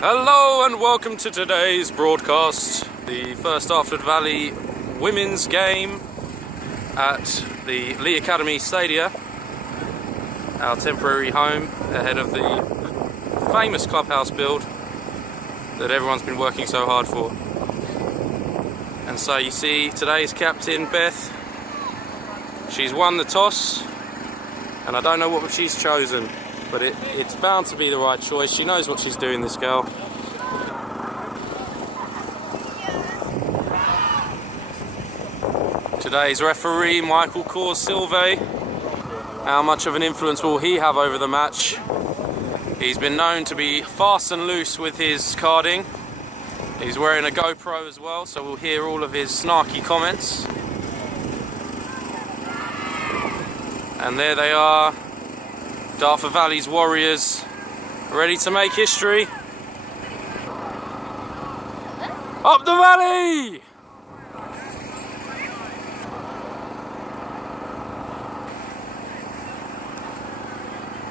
Hello and welcome to today's broadcast, the first Dartford Valley women's game at the Lee Academy Stadia, our temporary home ahead of the famous clubhouse build that everyone's been working so hard for. And so you see today's captain, Beth. She's won the toss and I don't know what she's chosen, but it's bound to be the right choice. She knows what she's doing, this girl. Today's referee, Michael Silve. How much of an influence will he have over the match? He's been known to be fast and loose with his carding. He's wearing a GoPro as well, so we'll hear all of his snarky comments. And there they are, Dartford Valley's Warriors, ready to make history. Up the valley!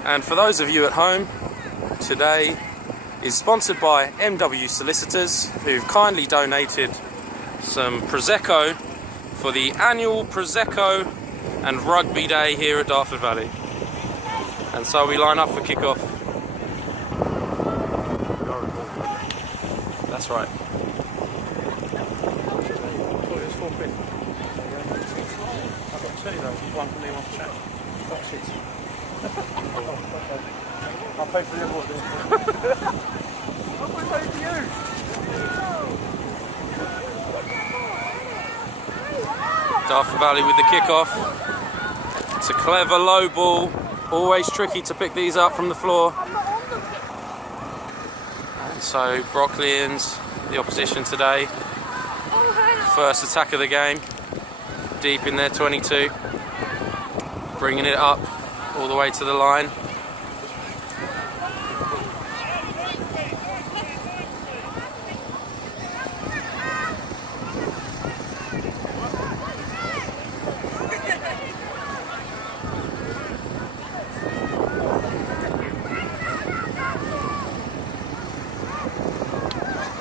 And for those of you at home, today is sponsored by MW Solicitors, who've kindly donated some Prosecco for the annual Prosecco and Rugby Day here at Dartford Valley. And so we line up for kick-off. That's right. I've got two though, one for me, one for Jack. I'll pay for the other one. I'll pay for you. Dartford Valley with the kick-off. It's a clever low ball. Always tricky to pick these up from the floor. And so Brocklians, the opposition today. First attack of the game. Deep in their 22. Bringing it up all the way to the line.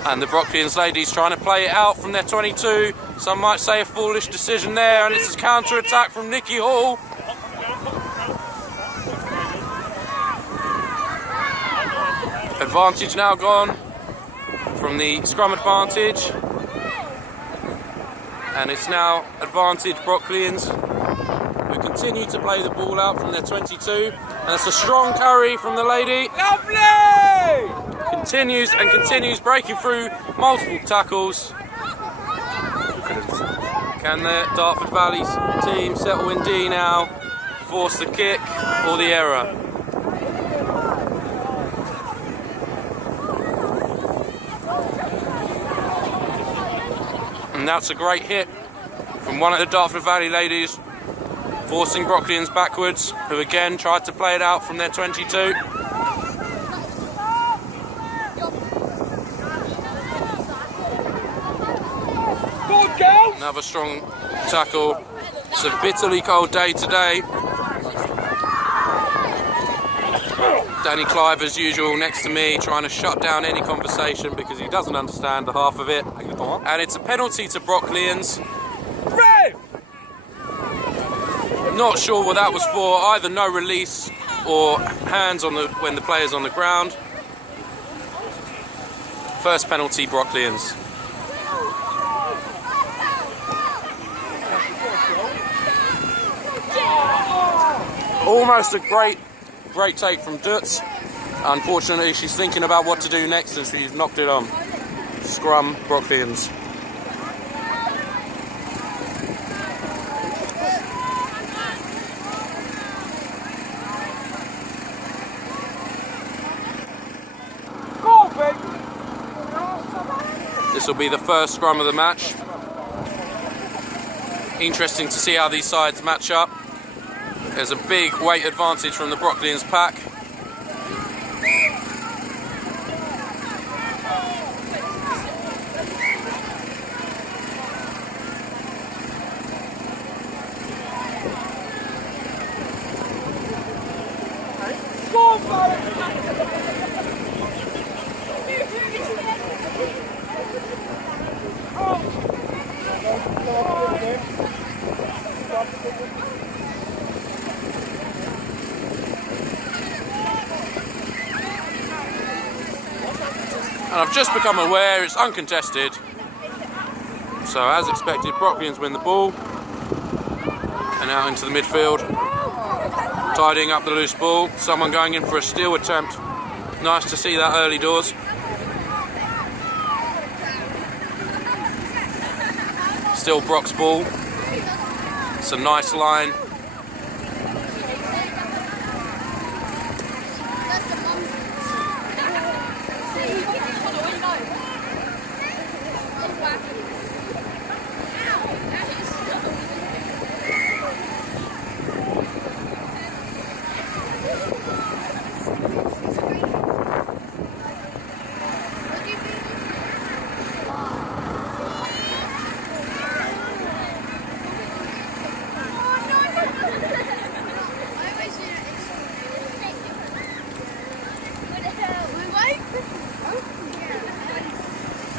And the Brocklians ladies trying to play it out from their 22. Some might say a foolish decision there, and it's a counter-attack from Nikki Hall. Advantage now gone from the scrum advantage. And it's now advantage Brocklians, who continue to play the ball out from their 22. And it's a strong carry from the lady. Lovely! Continues and continues, breaking through multiple tackles. Can the Dartford Valley team settle in D now, force the kick or the error? And that's a great hit from one of the Dartford Valley ladies, forcing Brocklians backwards, who again tried to play it out from their 22. Another strong tackle. It's a bitterly cold day today. Danny Clive, as usual, next to me, trying to shut down any conversation because he doesn't understand the half of it. And it's a penalty to Brocklians. Not sure what that was for. Either no release or hands on when the player's on the ground. First penalty, Brocklians. Almost a great take from Dutz. Unfortunately, she's thinking about what to do next and she's knocked it on. Scrum, Brocklians. This will be the first scrum of the match. Interesting to see how these sides match up. There's a big weight advantage from the Brocklians pack. And I've just become aware it's uncontested. So as expected, Brocklians win the ball. And out into the midfield. Tidying up the loose ball. Someone going in for a steal attempt. Nice to see that early doors. Still Brock's ball. It's a nice line.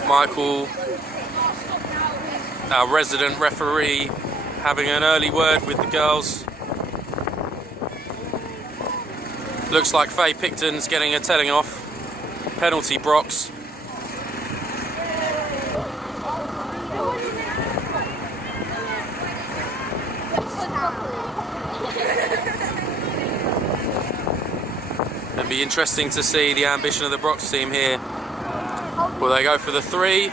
Michael, our resident referee, having an early word with the girls. Looks like Faye Picton's getting a telling off. Penalty Brocks. It'll be interesting to see the ambition of the Brocks team here. Will they go for the 3,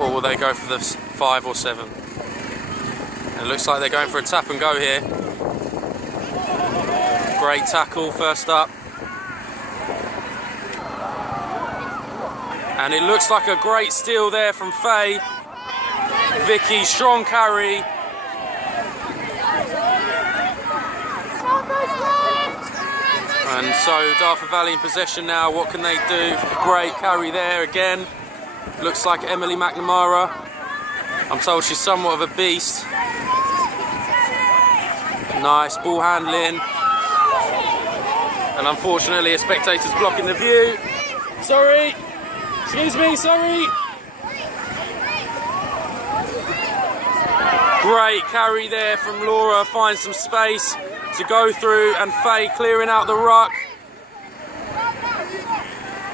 or will they go for the 5 or 7? And it looks like they're going for a tap and go here. Great tackle first up. And it looks like a great steal there from Faye. Vicky, strong carry. And so Dartford Valley in possession now. What can they do? Great carry there again. Looks like Emily McNamara. I'm told she's somewhat of a beast. Nice ball handling. And unfortunately a spectator's blocking the view. Sorry. Excuse me, sorry. Great carry there from Laura. Finds some space to go through, and Faye clearing out the ruck.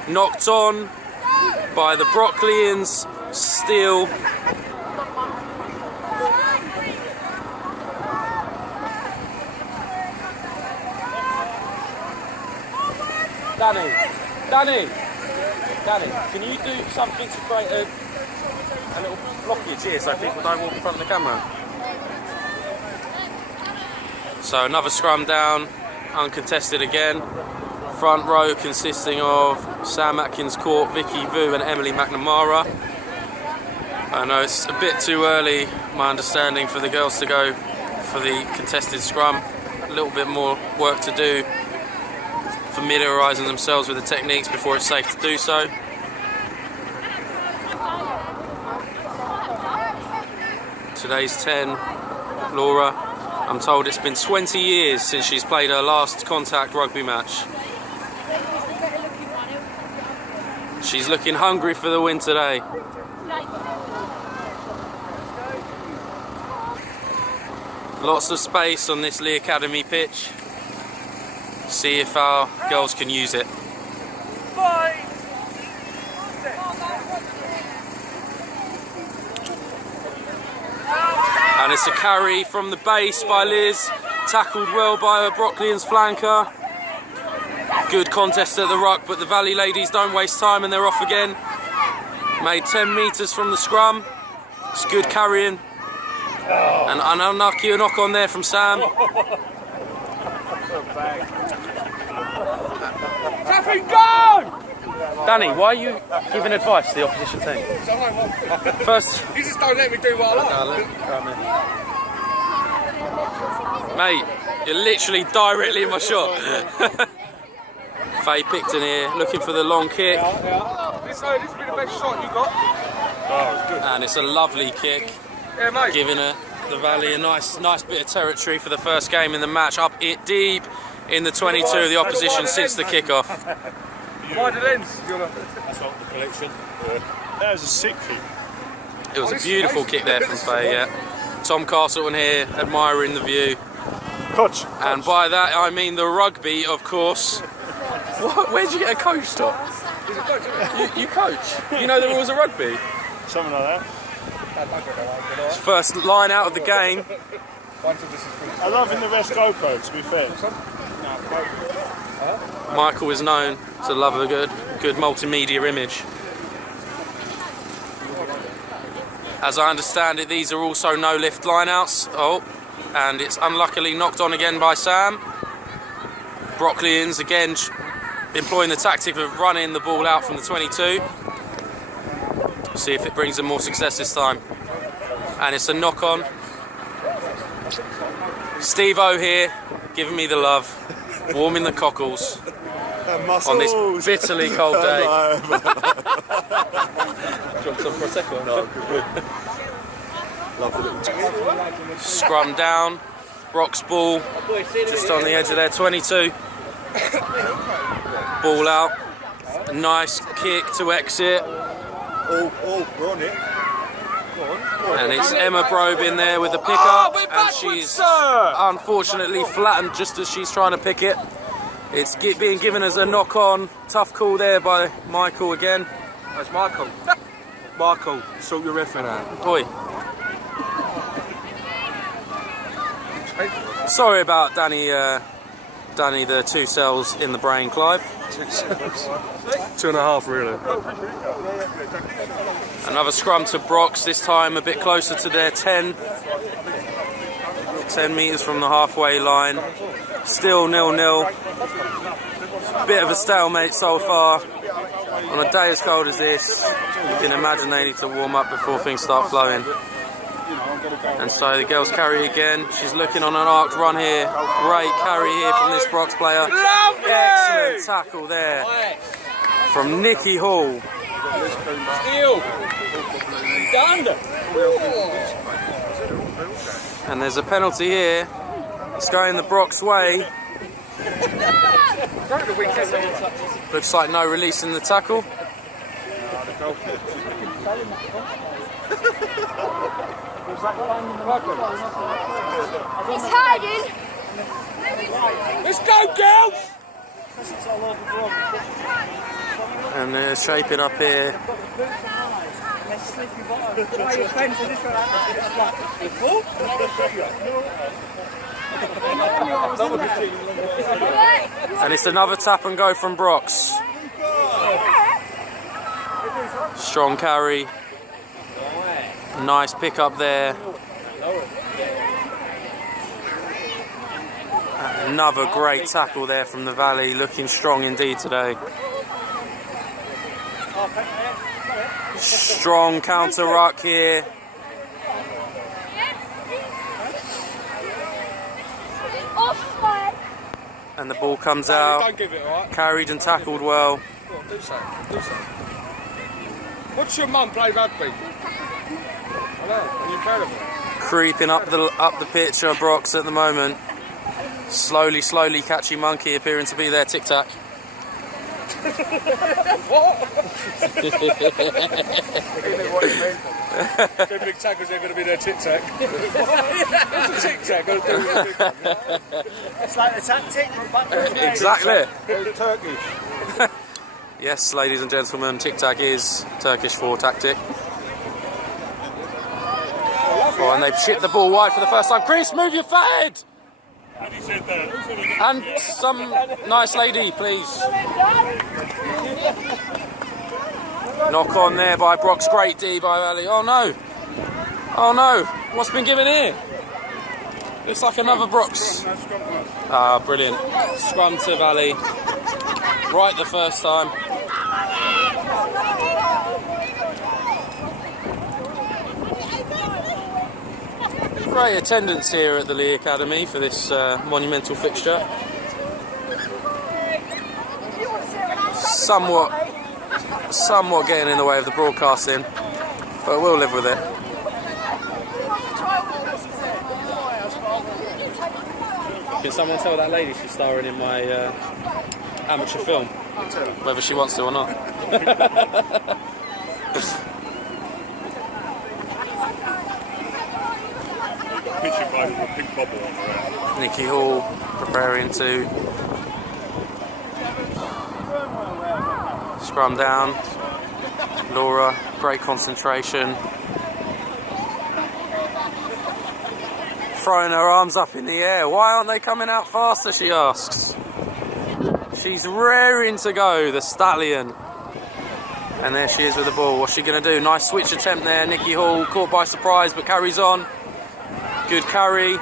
Knocked on by the Brocklians. Steal. Danny, can you do something to create a little blockage here so people don't walk in front of the camera? So another scrum down, uncontested again. Front row consisting of Sam Atkins-Court, Vicky Vu and Emily McNamara. I know it's a bit too early, my understanding, for the girls to go for the contested scrum. A little bit more work to do, familiarising themselves with the techniques before it's safe to do so. Today's 10, Laura. I'm told it's been 20 years since she's played her last contact rugby match. She's looking hungry for the win today. Lots of space on this Lee Academy pitch. See if our girls can use it. And it's a carry from the base by Liz, tackled well by her Brocklians flanker. Good contest at the ruck, but the Valley ladies don't waste time and they're off again. Made 10 metres from the scrum. It's good carrying. And an unlucky knock on there from Sam. Tapping, go! Danny, why are you giving advice to the opposition team? First, You just don't let me do what I like. mate, you're literally directly in my shot. Faye Picton here, looking for the long kick. This will be the best shot you got. Oh, it's good. And it's a lovely kick, Yeah, mate. giving the Valley a nice bit of territory for the first game in the match, up it deep in the 22 of the opposition since the kick-off. Why the lens? That's not the collection. That was a sick kick. It was a beautiful kick there from Faye, yeah. Tom Castleton here, admiring the view. Coach. And by that I mean the rugby, of course. What? Where'd you get a coach top? You coach? You know the rules of rugby? Something like that. First line out of the game. I love in the West GoPro, to be fair. Michael is known to love a good multimedia image. As I understand it, these are also no lift lineouts. Oh, and it's unluckily knocked on again by Sam. Brocklians again employing the tactic of running the ball out from the 22. See if it brings them more success this time. And it's a knock on. Steve-O here, giving me the love, warming the cockles on this bitterly cold day. Drop some Prosecco. No, good. Love the little Scrum down, Brock's ball, just on the edge of their 22. Ball out, nice kick to exit. Oh, we're on it. And it's Emma Brobe in there with the pickup, and she's unfortunately flattened just as she's trying to pick it. It's being given as a knock on. Tough call there by Michael again. That's Michael. Michael, sort your referee out. Oi. Sorry about Danny the 2 cells in the brain, Clive. 2.5 really. Another scrum to Brox, this time a bit closer to their 10. 10 metres from the halfway line. Still 0-0. Bit of a stalemate so far. On a day as cold as this, you can imagine they need to warm up before things start flowing. And so the girls carry again. She's looking on an arced run here. Great carry here from this Brox player. Excellent tackle there from Nikki Hall. And there's a penalty here. It's going the Brox way. Looks like no release in the tackle. It's hiding. Let's go, girls! And they're shaping up here. And it's another tap and go from Brox. Strong carry. Nice pick up there. Another great tackle there from the Valley, looking strong indeed today. Strong counter ruck here. And the ball comes out. Don't give it, alright? Carried and tackled well. Go on, do something. What's your mum play rugby? I know, are you proud of it? Creeping up the pitch are Brox at the moment. Slowly catchy monkey appearing to be their tic tac. Two big tackles are going to be their tic tac. What's a tic tac? It's like the tactic. Exactly. Turkish. Yes, ladies and gentlemen, tic tac is Turkish for tactic. Oh, and they've chipped the ball wide for the first time. Chris, move your fat head! And some nice lady, please. Knock on there by Brox. Great D by Valley. Oh no. Oh no. What's been given here? Looks like another Brox. Ah, brilliant. Scrum to Valley. Right the first time. Great attendance here at the Lee Academy for this monumental fixture. Somewhat getting in the way of the broadcasting, but we'll live with it. Can someone tell that lady she's starring in my amateur film? Whether she wants to or not. Pitching by with a pink bubble on there. Nikki Hall preparing to Scrum down. Laura, great concentration. Throwing her arms up in the air. Why aren't they coming out faster, she asks. She's raring to go, the stallion. And there she is with the ball. What's she going to do? Nice switch attempt there. Nikki Hall caught by surprise but carries on. Good carry.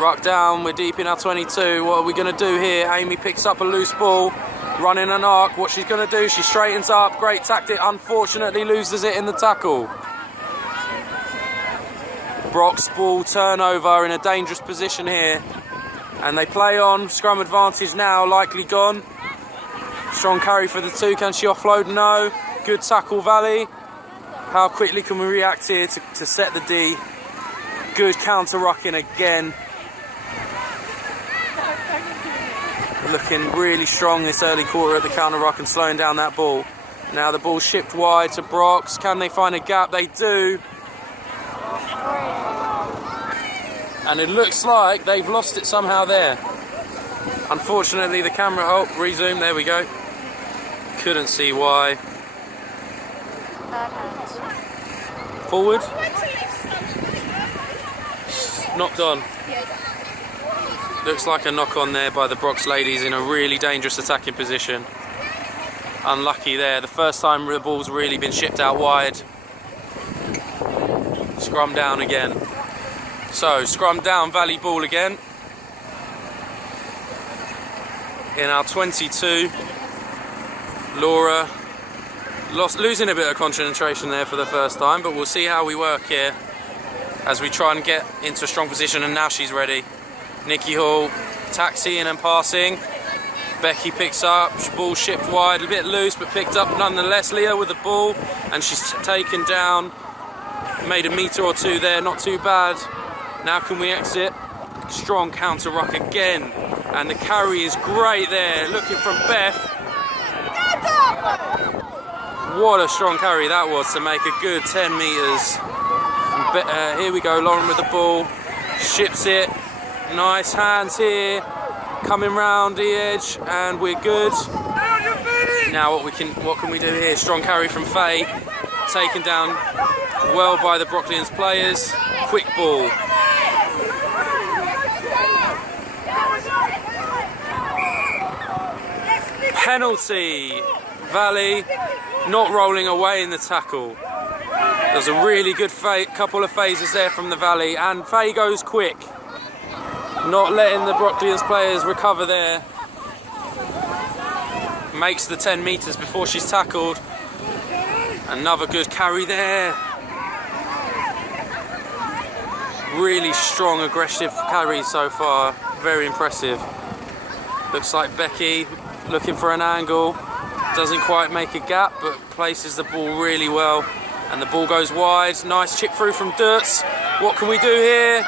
Ruck down. We're deep in our 22. What are we going to do here? Amy picks up a loose ball. Running an arc. What she's going to do? She straightens up. Great tactic. Unfortunately loses it in the tackle. Brock's ball turnover in a dangerous position here. And they play on. Scrum advantage now. Likely gone. Strong carry for the 2. Can she offload? No. Good tackle, Valley. How quickly can we react here to set the D? Good counter rucking again. Looking really strong this early quarter at the counter ruck and slowing down that ball. Now the ball's shipped wide to Brox. Can they find a gap? They do. And it looks like they've lost it somehow there. Unfortunately the camera, oh, resume, there we go. Couldn't see why. Forward. Knocked on. Looks like a knock on there by the Brox ladies in a really dangerous attacking position. Unlucky there. The first time the ball's really been shipped out wide. Scrum down again. So, scrum down, Valley ball again. In our 22. Laura losing a bit of concentration there for the first time, but we'll see how we work here as we try and get into a strong position, and now she's ready. Nikki Hall taxiing and passing. Becky picks up, ball shipped wide, a bit loose but picked up nonetheless. Leah with the ball, and she's taken down. Made a metre or two there, not too bad. Now can we exit? Strong counter ruck again, and the carry is great there. Looking from Beth. What a strong carry that was to make a good 10 metres. Here we go, Lauren with the ball, ships it. Nice hands here, coming round the edge, and we're good. Now what can we do here? Strong carry from Faye, taken down well by the Brocklians players. Quick ball. Penalty. Valley not rolling away in the tackle. There's a really good couple of phases there from the Valley, and Faye goes quick. Not letting the Brocklians players recover there. Makes the 10 metres before she's tackled. Another good carry there. Really strong, aggressive carry so far. Very impressive. Looks like Becky looking for an angle. Doesn't quite make a gap, but places the ball really well. And the ball goes wide. Nice chip through from Dirts. What can we do here?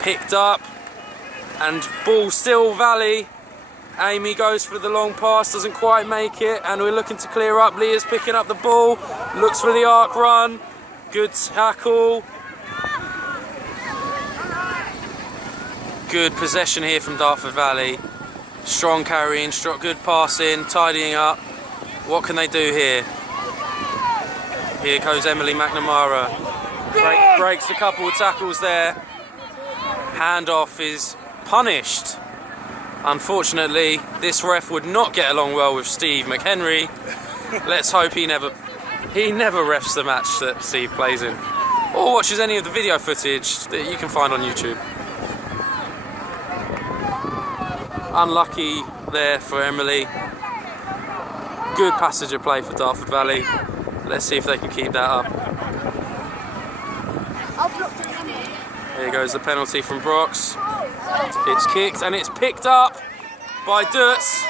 Picked up. And ball still Valley. Amy goes for the long pass, doesn't quite make it, and we're looking to clear up. Leah's picking up the ball, looks for the arc run. Good tackle. Good possession here from Dartford Valley. Strong carrying, good passing, tidying up. What can they do here? Here goes Emily McNamara. Breaks a couple of tackles there. Handoff is punished. Unfortunately, this ref would not get along well with Steve McHenry. Let's hope he never refs the match that Steve plays in, or watches any of the video footage that you can find on YouTube. Unlucky there for Emily. Good passenger play for Dartford Valley. Let's see if they can keep that up. Here goes the penalty from Brox. It's kicked and it's picked up by Dirts.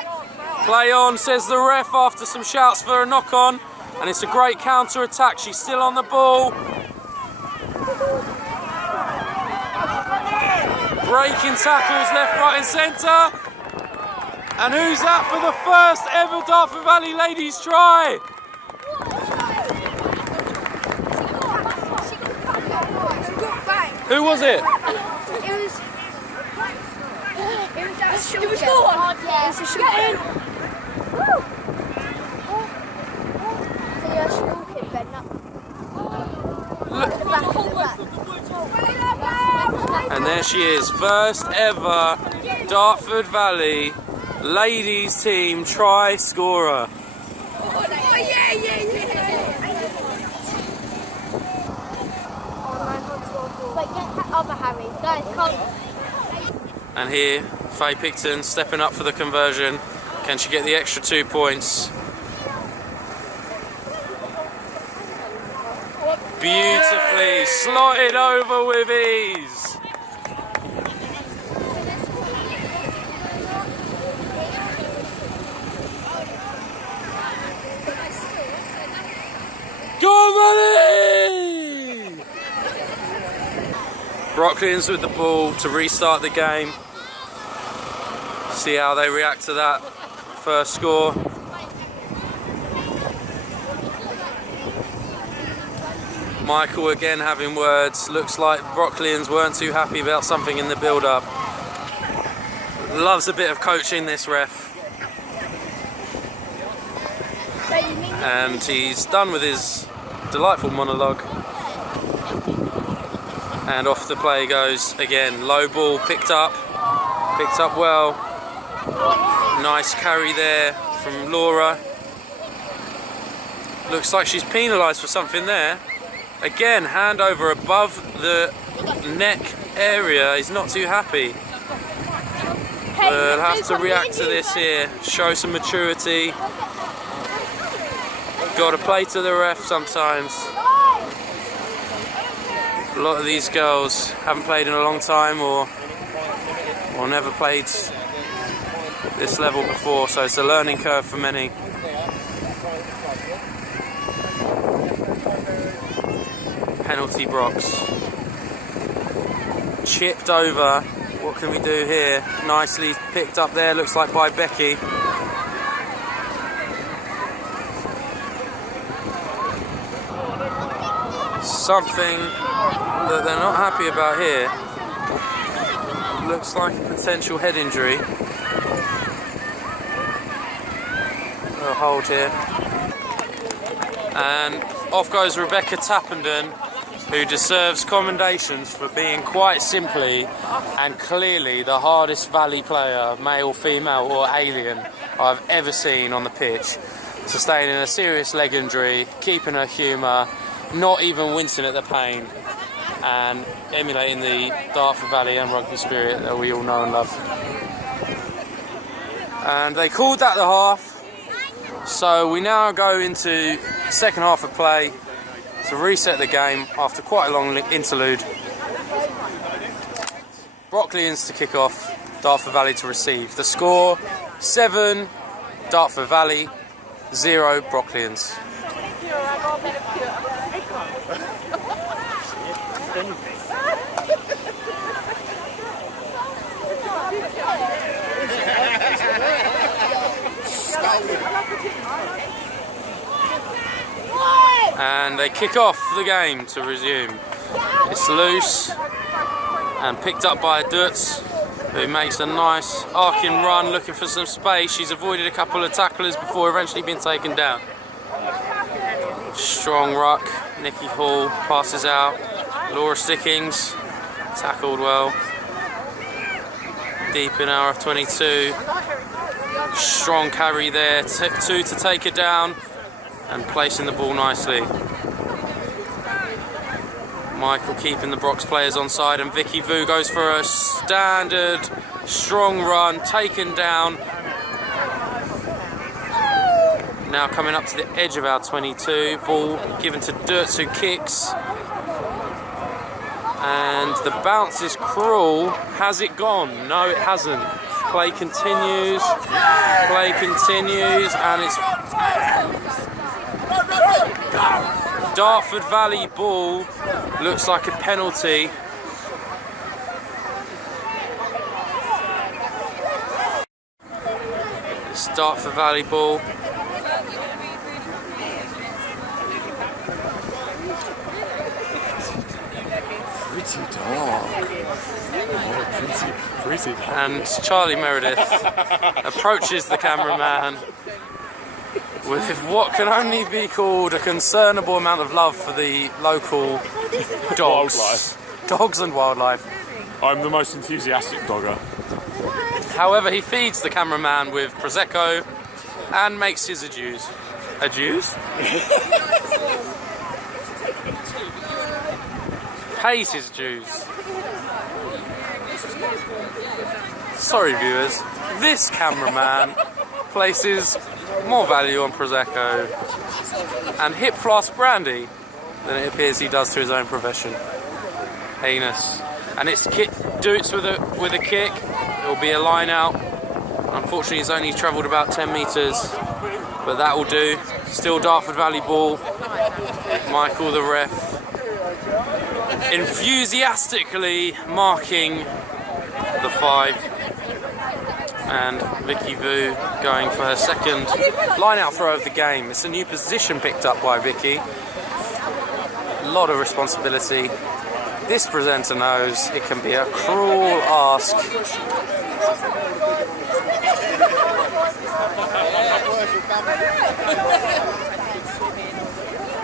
Play on, says the ref after some shouts for a knock on. And it's a great counter attack. She's still on the ball. Breaking tackles left, right and centre. And who's that for the first ever Dartford Valley ladies try? Who was it? Should we score one? Yeah. It's a shoot. Get in. Woo. So you're stalking, Ben, not... And there she is, first ever Dartford Valley ladies team try scorer. Oh, yeah. Wait, get that other Harry. Guys, come. And here, Faye Picton stepping up for the conversion. Can she get the extra 2 points? Beautifully slotted over with ease. Go Valley! Brocklyans with the ball to restart the game. See how they react to that first score. Michael again having words. Looks like Brocklyans weren't too happy about something in the build-up. Loves a bit of coaching, this ref. And he's done with his delightful monologue. And off the play goes again. Low ball picked up well. Nice carry there from Laura. Looks like she's penalised for something there. Again, hand over above the neck area. He's not too happy. We'll have to react to this here. Show some maturity. Got to play to the ref sometimes. A lot of these girls haven't played in a long time or never played this level before, so it's a learning curve for many. Penalty Brox. Chipped over. What can we do here? Nicely picked up there, looks like by Becky. Something that they're not happy about here. Looks like a potential head injury. A hold here. And off goes Rebecca Tappenden, who deserves commendations for being quite simply and clearly the hardest Valley player, male, female or alien, I've ever seen on the pitch. Sustaining a serious leg injury, keeping her humour, not even wincing at the pain, and emulating the Dartford Valley and rugby spirit that we all know and love. And they called that the half, so we now go into second half of play to reset the game after quite a long interlude. Brocklyans to kick off, Dartford Valley to receive. The score 7 Dartford Valley, 0 Brocklyans. And they kick off the game to resume. It's loose and picked up by Dutz, who makes a nice arcing run looking for some space. She's avoided a couple of tacklers before eventually being taken down. Strong ruck. Nikki Hall passes out. Laura Stickings tackled well. Deep in our 22. Strong carry there. Two to take her down and placing the ball nicely. Michael keeping the Brox players on side, and Vicky Vu goes for a standard strong run, taken down. Now coming up to the edge of our 22, ball given to Dirtz, who kicks. And the bounce is cruel. Has it gone? No, it hasn't. Play continues, and it's Dartford Valley ball. Looks like a penalty. It's Dartford Valley ball. pretty dog. Oh, pretty dog. And Charlie Meredith approaches the cameraman with what can only be called a concernable amount of love for the local dogs. Wildlife. Dogs and wildlife. I'm the most enthusiastic dogger. However, he feeds the cameraman with Prosecco and makes his adieus. Adieus? Pays his dues. Sorry viewers, this cameraman places more value on Prosecco and hip flask brandy than it appears he does to his own profession. Heinous. And it's Doots with a kick. It'll be a line out. Unfortunately, he's only travelled about 10 metres, but that will do. Still Dartford Valley ball. Michael the ref enthusiastically marking the 5. And Vicky Vu going for her second line-out throw of the game. It's a new position picked up by Vicky. A lot of responsibility. This presenter knows it can be a cruel ask.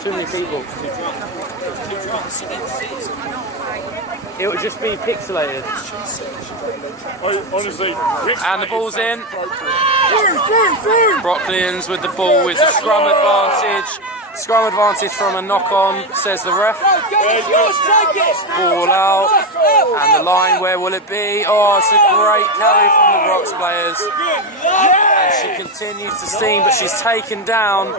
Too many people. It would just be pixelated. Honestly, and the ball's in. Brocklians with the ball with a scrum advantage. Scrum advantage from a knock-on, says the ref. Ball out. And the line, where will it be? Oh, it's a great carry from the Brox players. And she continues to steam, but she's taken down.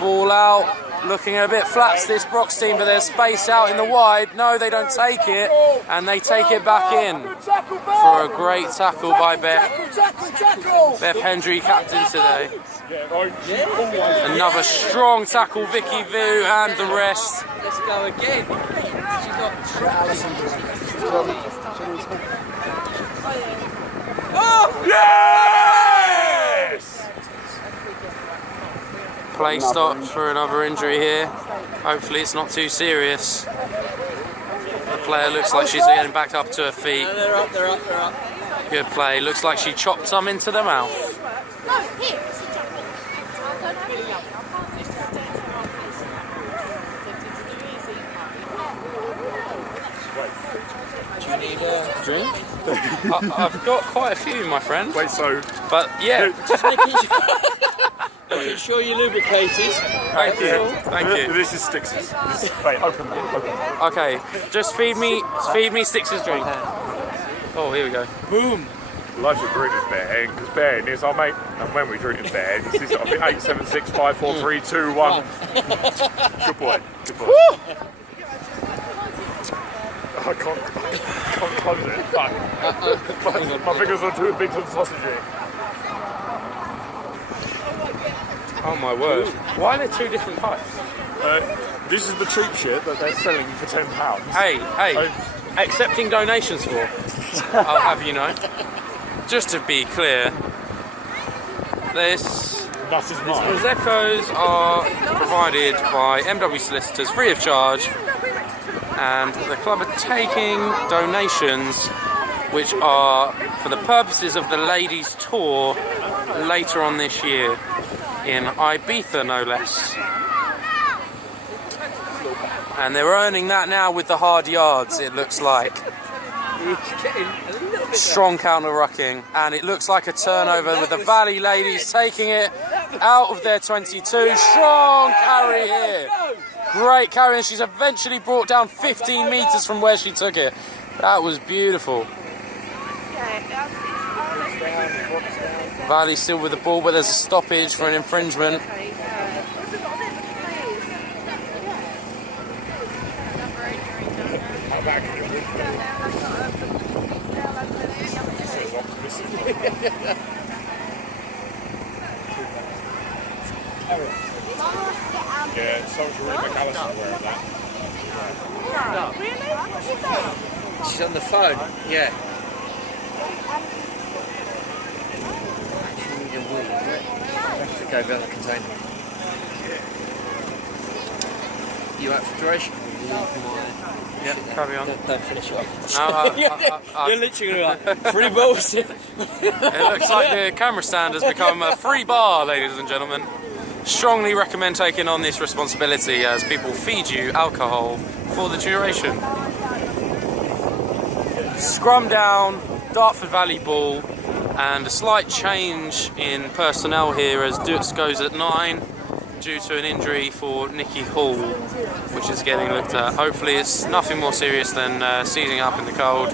Ball out. Looking a bit flat, this Brox team, but there's space out in the wide. No, they don't take it, and they take it back in for a great tackle by Beth. Beth Hendry, captain today. Another strong tackle, Vicky Vu and the rest. Let's go again. Oh, yes! Play stopped for another injury here. Hopefully it's not too serious. The player looks like she's getting back up to her feet. No, they're up. Good play. Looks like she chopped some into the mouth. Do you need a drink? I've got quite a few, my friend. Wait, so... But yeah. Just making sure you're lubricated. Thank you. Thank you. This is Stix's. Wait, open that. Okay, just feed me Stix's drink. Oh, here we go. Boom. Life's a brilliant betting, because betting is our mate, and when we drink in bed, this is 8, 7, 6, 5, 4, 3, 2, 1. Good boy. Woo! I can't close it. Fuck. My fingers are too big for the sausage here. Oh my word. Why are there two different pipes? This is the cheap shit that they're selling for £10. Hey, accepting donations for. I'll have you know. Just to be clear, these Proseccos are provided by MW Solicitors free of charge, and the club are taking donations which are for the purposes of the ladies' tour later on this year in Ibiza, no less. And they're earning that now with the hard yards, it looks like. Strong counter-rucking, and it looks like a turnover with the Valley ladies taking it out of their 22. Strong carry here. Great carry, and she's eventually brought down 15 metres from where she took it. That was beautiful. Valley still with the ball, but there's a stoppage for an infringement. Yeah, social Marie McAllister aware of that. She's on the phone. Yeah. Actually need a wee. Have to go down the container. You out for duration? Yeah, carry on. Don't finish it off. No, You're literally like, 3 balls. It looks like the camera stand has become a free bar, ladies and gentlemen. Strongly recommend taking on this responsibility as people feed you alcohol for the duration. Scrum down, Dartford Valley ball, and a slight change in personnel here as Dutz goes at 9 due to an injury for Nikki Hall, which is getting looked at. Hopefully it's nothing more serious than seizing up in the cold.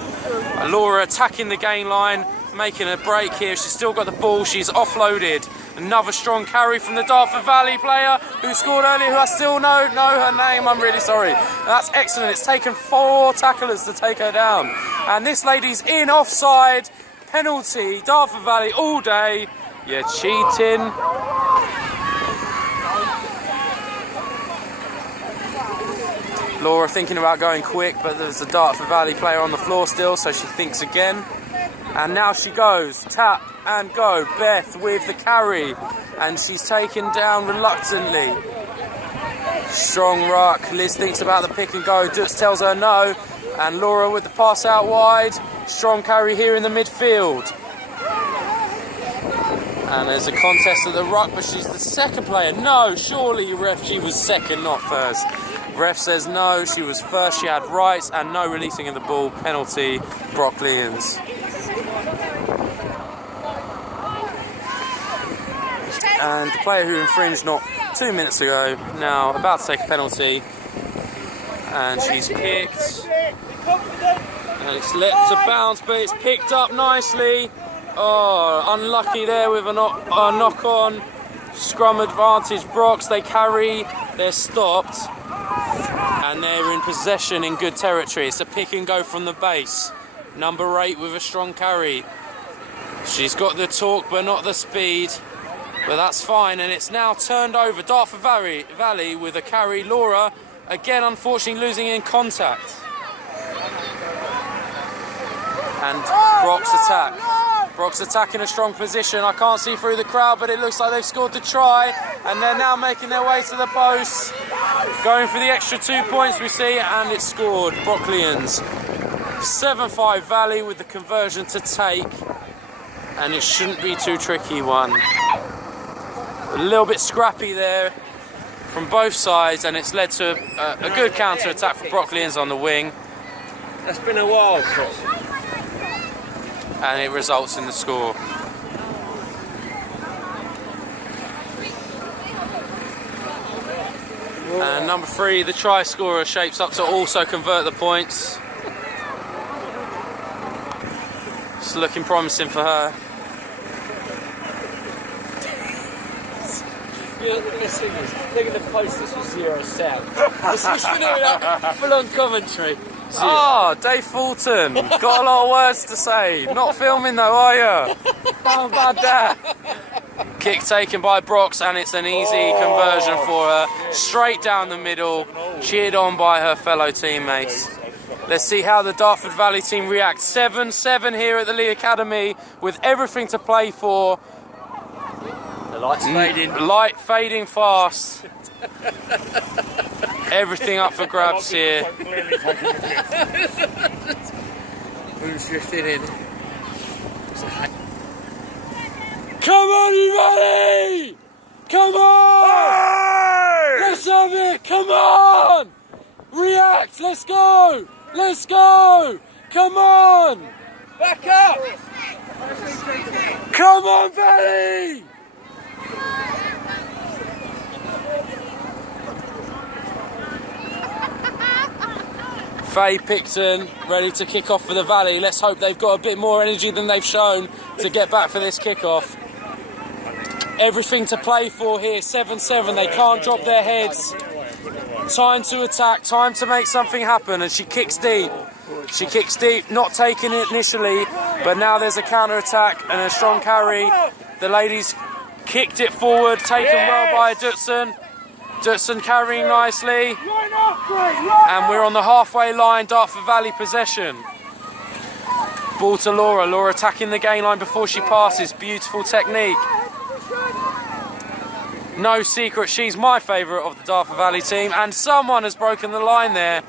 Laura attacking the gain line, making a break here. She's still got the ball, she's offloaded. Another strong carry from the Dartford Valley player who scored earlier, who I still know her name, I'm really sorry. That's excellent, it's taken 4 tacklers to take her down. And this lady's in offside, penalty, Dartford Valley all day. You're cheating. Laura thinking about going quick, but there's a Dartford Valley player on the floor still, so she thinks again. And now she goes, tap and go. Beth with the carry, and she's taken down reluctantly. Strong ruck. Liz thinks about the pick and go. Dutz tells her no, and Laura with the pass out wide. Strong carry here in the midfield. And there's a contest at the ruck, but she's the second player. No, surely, ref, she was second, not first. Ref says no, she was first, she had rights, and no releasing of the ball, penalty, Brocklians. And the player who infringed not 2 minutes ago, now about to take a penalty, and she's kicked, and it's let to bounce, but it's picked up nicely. Oh, unlucky there with a knock on. Scrum advantage, Brocks, they carry, they're stopped. And they're in possession in good territory. It's a pick and go from the base. Number 8 with a strong carry. She's got the torque but not the speed. But that's fine, and it's now turned over. Dartford Valley with a carry. Laura, again, unfortunately losing in contact. And Brock's attack. Brock's attack in a strong position. I can't see through the crowd, but it looks like they've scored the try. And they're now making their way to the post. Going for the extra 2 points we see, and it's scored. Brocklians. 7-5 Valley with the conversion to take. And it shouldn't be too tricky one. A little bit scrappy there from both sides, and it's led to a good counter-attack for Brocklians on the wing. That's been a while, Chris. And it results in the score. And number 3, the try scorer, shapes up to also convert the points. It's looking promising for her. Look at the posters for 0 sound. Full on commentary. Ah, Dave Fulton. Got a lot of words to say. Not filming though, are you? How about that? Kick taken by Brocks, and it's an easy conversion for her. Straight down the middle, cheered on by her fellow teammates. Let's see how the Dartford Valley team reacts. 7-7 here at the Lee Academy with everything to play for. The light's fading. Light fading fast. Everything up for grabs here. Who's drifting in? Come on, you Valley! Come on! Hey! Let's have it! Come on! React! Let's go! Let's go! Come on! Back up! Come on, Valley! Faye Picton ready to kick off for the Valley. Let's hope they've got a bit more energy than they've shown to get back for this kick-off. Everything to play for here, 7-7, they can't drop their heads. Time to attack, time to make something happen, and she kicks deep. She kicks deep, not taking it initially, but now there's a counter-attack and a strong carry. The ladies kicked it forward, taken well by Dutson. Dutson carrying nicely. And we're on the halfway line, Dartford Valley possession. Ball to Laura. Laura attacking the gain line before she passes. Beautiful technique. No secret, she's my favourite of the Dartford Valley team. And someone has broken the line there.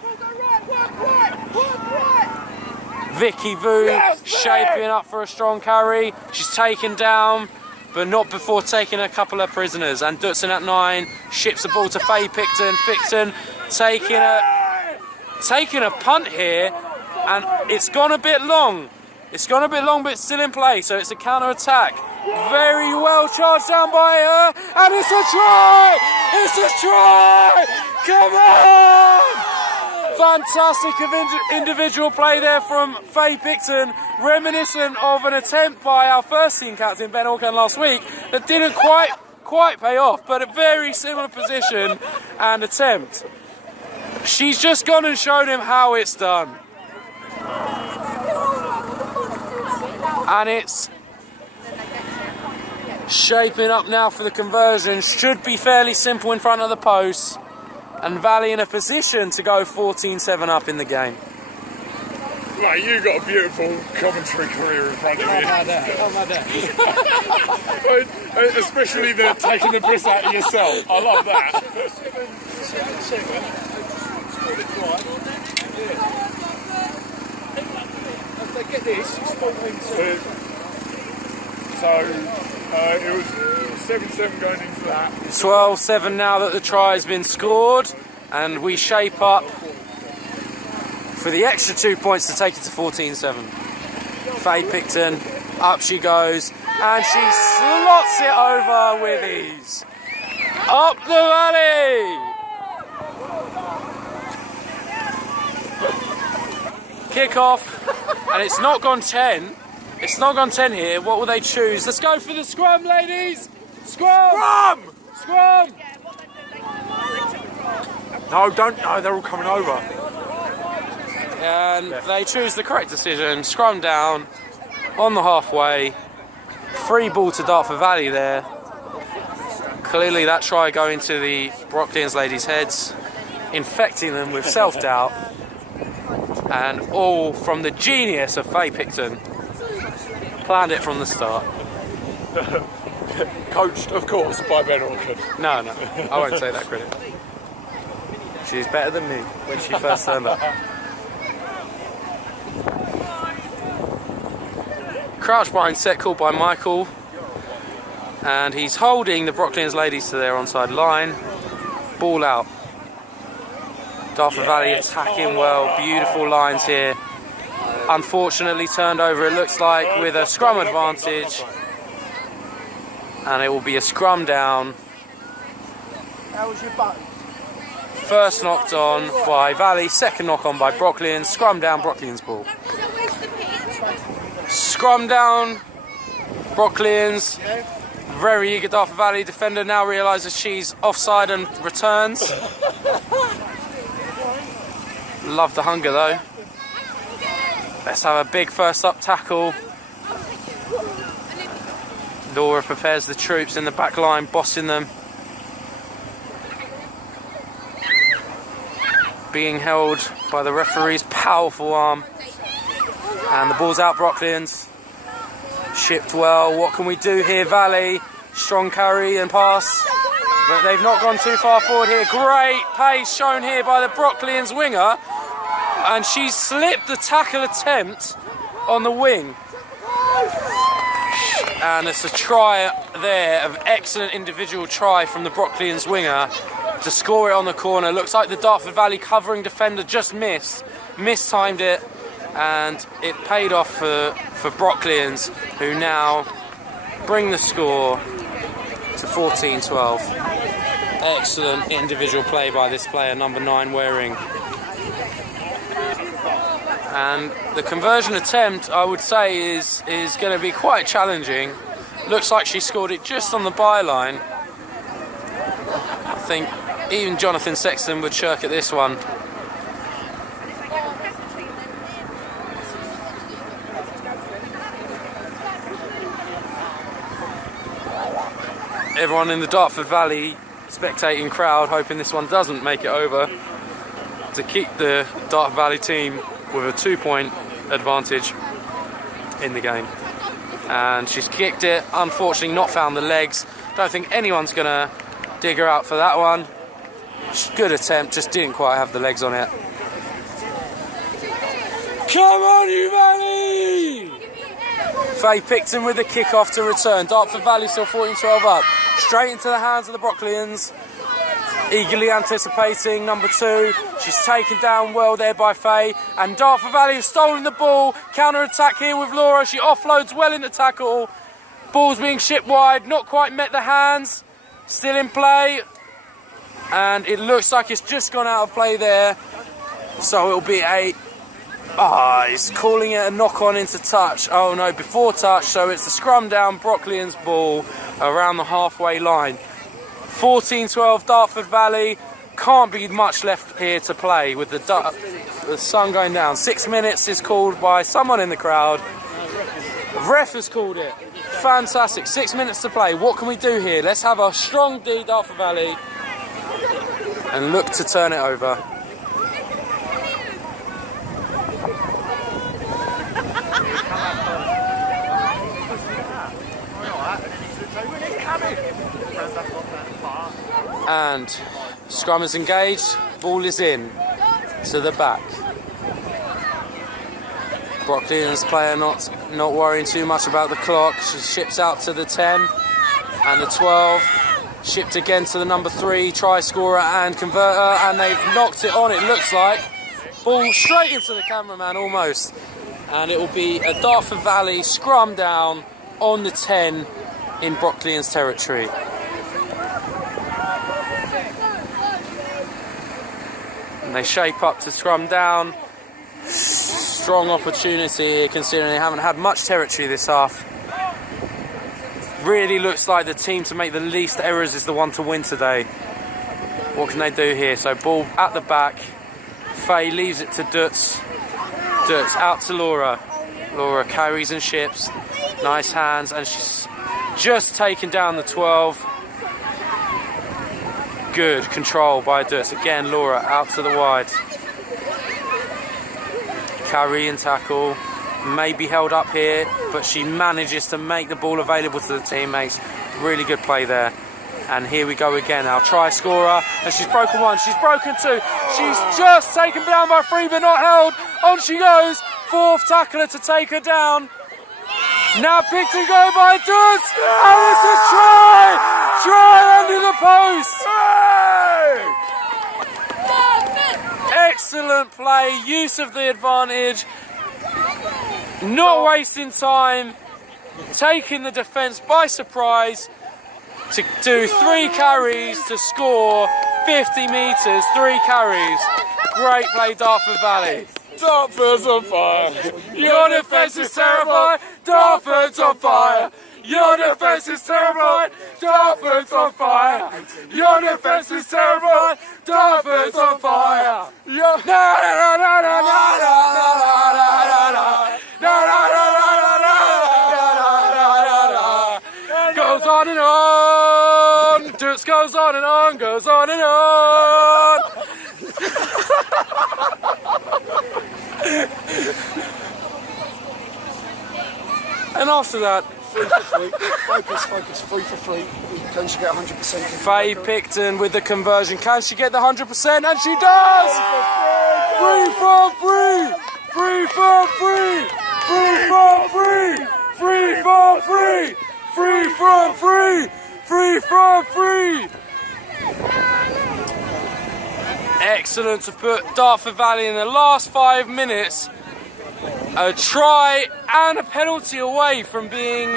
Vicky Vu shaping up for a strong carry. She's taken down, but not before taking a couple of prisoners. And Dutson at 9 ships the ball to Faye Picton. Picton taking a punt here, and it's gone a bit long. It's gone a bit long, but it's still in play, so it's a counter-attack. Very well charged down by her, and it's a try! It's a try! Come on! Fantastic individual play there from Faye Picton, reminiscent of an attempt by our first team captain, Ben Orkan, last week, that didn't quite pay off, but a very similar position and attempt. She's just gone and shown him how it's done. And it's shaping up now for the conversion. Should be fairly simple in front of the post. And Valley in a position to go 14-7 up in the game. Right, you've got a beautiful commentary career in front of you. Oh my day. Especially the taking the piss out of yourself. I love that. 7-7. If they get this, it's 14-7. So it was 7-7 going into that. 12-7 now that the try has been scored, and we shape up for the extra 2 points to take it to 14-7. Faye Picton, up she goes, and she slots it over with ease. Up the Valley! Kick off, and it's not gone 10. It's not gone 10 here. What will they choose? Let's go for the scrum, ladies! Scrum! Scrum! No, don't. No, they're all coming over. And they choose the correct decision. Scrum down on the halfway. Free ball to Dartford Valley there. Clearly that try going to the Brocklands ladies' heads, infecting them with self-doubt. And all from the genius of Faye Picton. Planned it from the start. Coached, of course, by Ben Orkan. No, I won't take that credit. She's better than me when she first turned up. Crouch behind set called by Michael. And he's holding the Brocklands ladies to their onside line. Ball out. Dartford Valley attacking well. Beautiful lines here. Unfortunately turned over, it looks like, with a scrum advantage. And it will be a scrum down. How was your button? First knocked on by Valley, second knock on by Brocklands. Scrum down, Brocklands ball. Scrum down, Brocklands. Very eager Dartford Valley defender now realises she's offside and returns. Love the hunger though. Let's have a big first up tackle. Laura prepares the troops in the back line, bossing them. Being held by the referee's powerful arm. And the ball's out, Brocklands. Shipped well. What can we do here, Valley? Strong carry and pass. But they've not gone too far forward here. Great pace shown here by the Brocklands winger. And she slipped the tackle attempt on the wing. And it's a try there, of excellent individual try from the Brocklands winger to score it on the corner. Looks like the Dartford Valley covering defender just mistimed it, and it paid off for Brocklands, who now bring the score to 14-12. Excellent individual play by this player, number 9 Waring. And the conversion attempt, I would say, is going to be quite challenging. Looks like she scored it just on the byline. I think even Jonathan Sexton would shirk at this one. Everyone in the Dartford Valley spectating crowd hoping this one doesn't make it over, to keep the Dartford Valley team with a 2-point advantage in the game. And she's kicked it, unfortunately not found the legs. Don't think anyone's gonna dig her out for that one. Good attempt, just didn't quite have the legs on it. Come on, you Valley! Faye Picton with the kick-off to return. Dartford Valley still 14-12 up. Straight into the hands of the Brocklians. Eagerly anticipating number 2. She's taken down well there by Faye. And Dartford Valley have stolen the ball. Counter-attack here with Laura. She offloads well in the tackle. Ball's being shipped wide. Not quite met the hands. Still in play. And it looks like it's just gone out of play there. So it'll be a... he's calling it a knock-on into touch. Oh no, before touch. So it's the scrum down Brocklians ball around the halfway line. 14-12 Dartford Valley. Can't be much left here to play with the sun going down. 6 minutes is called by someone in the crowd. Ref has called it. Fantastic. 6 minutes to play. What can we do here? Let's have a strong D, Dartford Valley, and look to turn it over. And scrum is engaged, ball is in to the back. Brocklians player not worrying too much about the clock. She ships out to the 10 and the 12. Shipped again to the number 3, try scorer and converter, and they've knocked it on, it looks like. Ball straight into the cameraman almost. And it will be a Dartford Valley scrum down on the 10 in Brocklians territory. And they shape up to scrum down. Strong opportunity here considering they haven't had much territory this half. Really looks like the team to make the least errors is the one to win today. What can they do here? So ball at the back. Faye leaves it to Dutz. Dutz out to Laura. Laura carries and ships. Nice hands, and she's just taken down the 12. Good control by Dutz. Again, Laura out to the wide. Carry and tackle. May be held up here, but she manages to make the ball available to the teammates. Really good play there. And here we go again. Our try scorer, and she's broken 1, she's broken 2. She's just taken down by 3, but not held. On she goes. 4th tackler to take her down. Now picked and go by Dutz. And it's a try! Try under the post! Excellent play, use of the advantage. Not wasting time, taking the defence by surprise to do 3 carries to score 50 metres, 3 carries. Great play, Dartford Valley. Dartford's on fire. Your defence is terrified, Dartford's on fire. Your defence is terrified, Dartford's on fire. Your defence is terrified, Dartford's on fire. Goes on and on, Dutz goes on and on, goes on and on. And after that, 3 for 3. Focus. 3 for 3. Can she get 100%? Faye Picton with the conversion. Can she get the 100%? And she does! 3 for 3! 3 for 3! 3 for 3! 3 for 3! 3 for 3! 3 for 3! Excellent to put Dartford Valley in the last 5 minutes. A try and a penalty away from being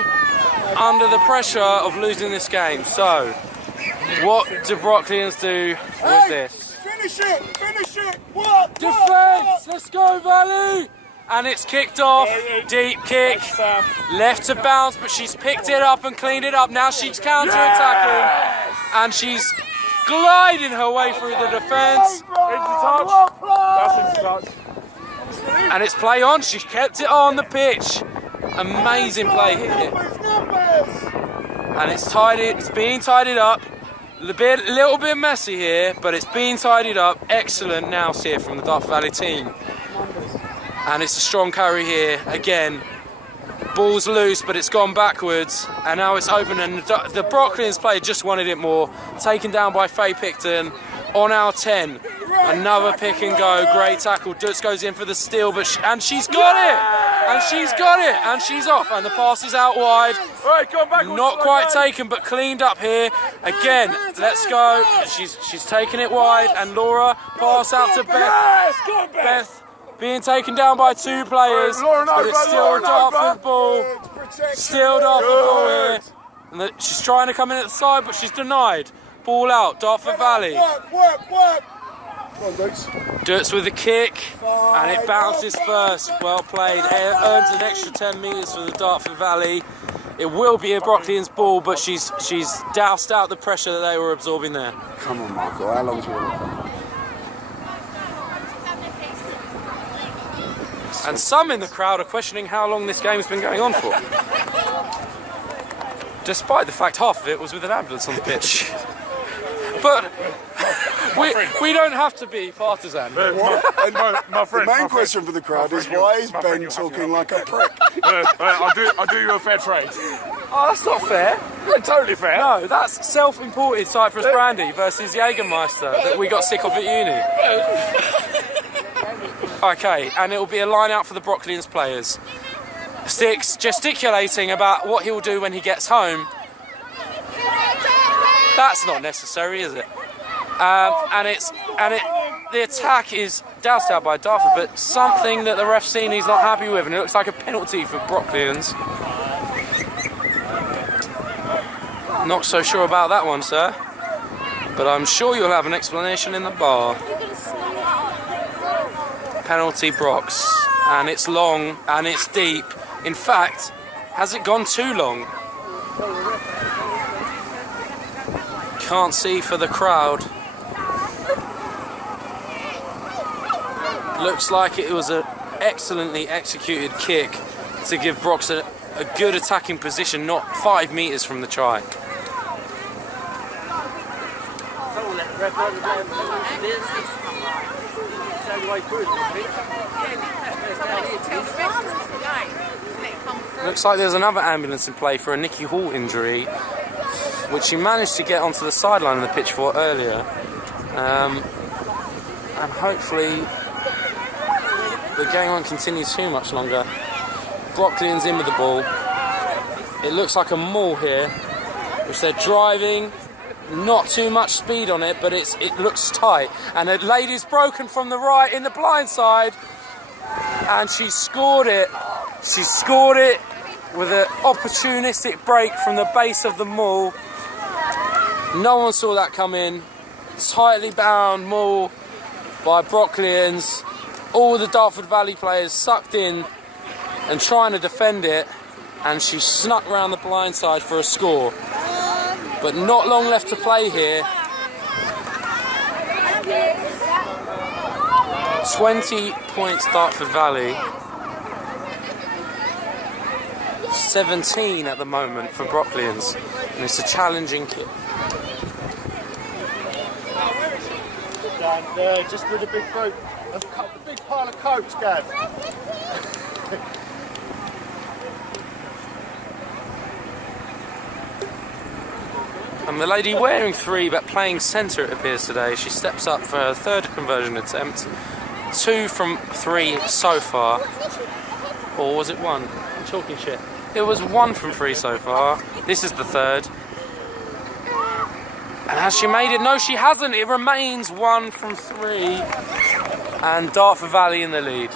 under the pressure of losing this game. So, what do Brocklians do with this? Finish it! What? Defence! Let's go, Valley! And it's kicked off. Deep kick. Left to bounce, but she's picked it up and cleaned it up. Now she's counter-attacking. And she's gliding her way through the defence. Into touch. That's into touch. And it's play on. She's kept it on the pitch. Amazing play here. And it's being tidied up. A little bit messy here, but it's being tidied up. Excellent now here from the Dartford Valley team. And it's a strong carry here. Again, ball's loose, but it's gone backwards. And now it's open, and the Brocklians player just wanted it more. Taken down by Faye Picton on our 10. Another pick and go. Great tackle. Dutz goes in for the steal, but and she's got it. And she's got it. And she's off. And the pass is out wide. Right, come back. Not quite taken, but cleaned up here. Again, let's go. She's taken it wide. And Laura pass out to Beth. Yes, go on, Beth. Being taken down by 2 players. Lauren But it's over, still Lauren Dartford over. ball. Still Dartford ball here. And she's trying to come in at the side, but she's denied. Ball out, Dartford Valley. Work. Come on, Dukes. Dutz with the kick, and it bounces first. Well played. It earns an extra 10 metres for the Dartford Valley. It will be a Brocklians ball, but she's doused out the pressure that they were absorbing there. Come on, Michael. How long's your come? And some in the crowd are questioning how long this game's been going on for. Despite the fact half of it was with an ambulance on the pitch. But we don't have to be partisan. My friend. The main question for the crowd is why is Ben talking like a prick? I'll do you a fair trade. Oh, that's not fair. Totally fair. No, that's self-imported Cyprus brandy versus Jägermeister that we got sick of at uni. Okay, and it will be a line out for the Brocklians players. Six gesticulating about what he'll do when he gets home. That's not necessary, is it? The attack is doused out by Dartford, but something that the ref's seen he's not happy with, and it looks like a penalty for Brocklians. Not so sure about that one, sir. But I'm sure you'll have an explanation in the bar. Penalty Brocks, and it's long and it's deep. In fact, has it gone too long? Can't see for the crowd. Looks like it was an excellently executed kick to give Brocks a good attacking position, not 5 metres from the try. Looks like there's another ambulance in play for a Nicky Hall injury, which she managed to get onto the sideline of the pitch for earlier. And hopefully the game won't continue too much longer. Brocklians in with the ball. It looks like a maul here, which they're driving. Not too much speed on it, but it looks tight. And the lady's broken from the right in the blind side. And she scored it. She scored it with an opportunistic break from the base of the maul. No one saw that come in. Tightly bound maul by Brocklians. All the Dartford Valley players sucked in and trying to defend it. And she snuck around the blind side for a score. But not long left to play here. 20 points Dartford Valley. 17 at the moment for Brocklians. And it's a challenging kick. Just with a big group, a big pile of coats, Gav. And the lady wearing 3 but playing centre, it appears today. She steps up for her 3rd conversion attempt. 2 from 3 so far. Or was it 1? I'm talking shit. It was 1 from 3 so far. This is the 3rd. And has she made it? No, she hasn't. It remains 1 from 3. And Dartford Valley in the lead.